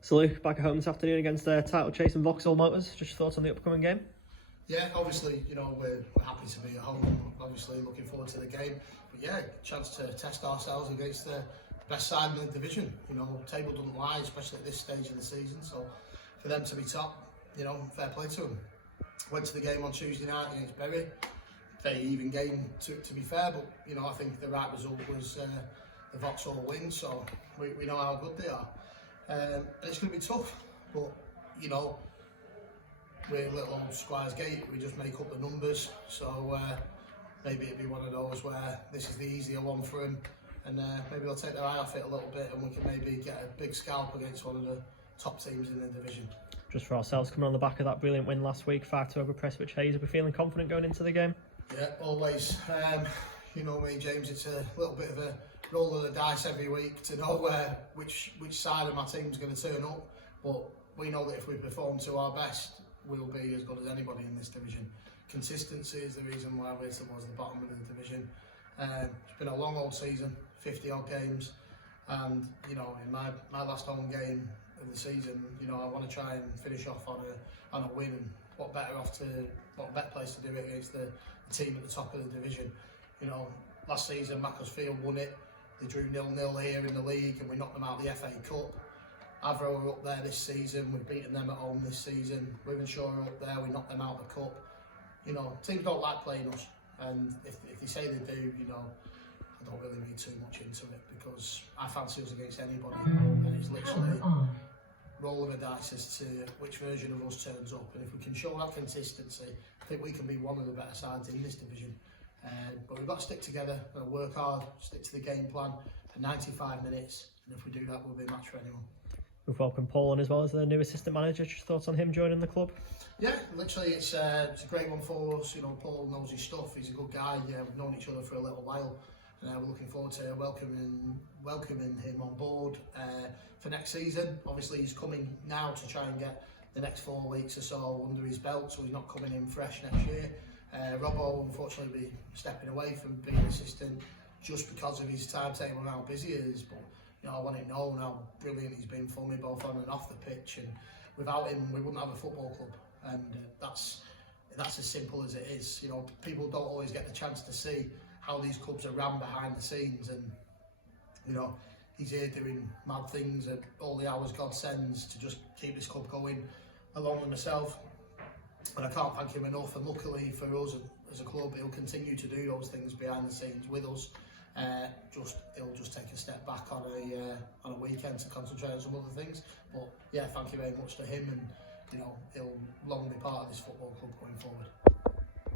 So Luke, back at home this afternoon against their title chasing Vauxhall Motors. Just your thoughts on the upcoming game? Yeah, obviously, we're happy to be at home. Obviously, looking forward to the game. But yeah, chance to test ourselves against the best side in the division. Table doesn't lie, especially at this stage of the season. So for them to be top, fair play to them. Went to the game on Tuesday night against Bury. Very even game to be fair, but I think the right result was the Vauxhall win. So we know how good they are. And it's going to be tough, but we're little old Squires Gate, we just make up the numbers, so maybe it'd be one of those where this is the easier one for him, and maybe they'll take their eye off it a little bit and we can maybe get a big scalp against one of the top teams in the division. Just for ourselves, coming on the back of that brilliant win last week, 5-2 over Prestwich Hayes, are we feeling confident going into the game? Yeah, always. You know me, James, it's a little bit of a roll of the dice every week to know which side of my team's going to turn up, but we know that if we perform to our best, we'll be as good as anybody in this division. Consistency is the reason why we're towards the bottom of the division. It's been a long old season, 50 odd games, and in my last home game of the season, I want to try and finish off on a win, and what better place to do it against the team at the top of the division. Last season Macclesfield won it, they drew 0-0 here in the league and we knocked them out of the FA Cup. Avro are up there this season, we've beaten them at home this season. Wivenshaw are up there, we knocked them out of the cup. Teams don't like playing us, and if they say they do, I don't really read too much into it, because I fancy us against anybody, and it's literally roll of the dice as to which version of us turns up, and if we can show that consistency, I think we can be one of the better sides in this division. But we've got to stick together and work hard, stick to the game plan for 95 minutes, and if we do that, we'll be a match for anyone. We've welcomed Paul on as well as the new assistant manager. Just thoughts on him joining the club? Yeah, literally it's a great one for us. Paul knows his stuff, he's a good guy. Yeah, we've known each other for a little while, and we're looking forward to welcoming him on board for next season. Obviously he's coming now to try and get the next 4 weeks or so under his belt, so he's not coming in fresh next year. Robbo unfortunately will be stepping away from being an assistant just because of his timetable and how busy he is, but I want it known how brilliant he's been for me both on and off the pitch, and without him we wouldn't have a football club, and that's as simple as it is. People don't always get the chance to see how these clubs are run behind the scenes, and he's here doing mad things at all the hours God sends to just keep this club going, along with myself. And I can't thank him enough, and luckily for us as a club, he'll continue to do those things behind the scenes with us. He'll just take a step back on a weekend to concentrate on some other things. But yeah, thank you very much to him, and he'll long be part of this football club going forward.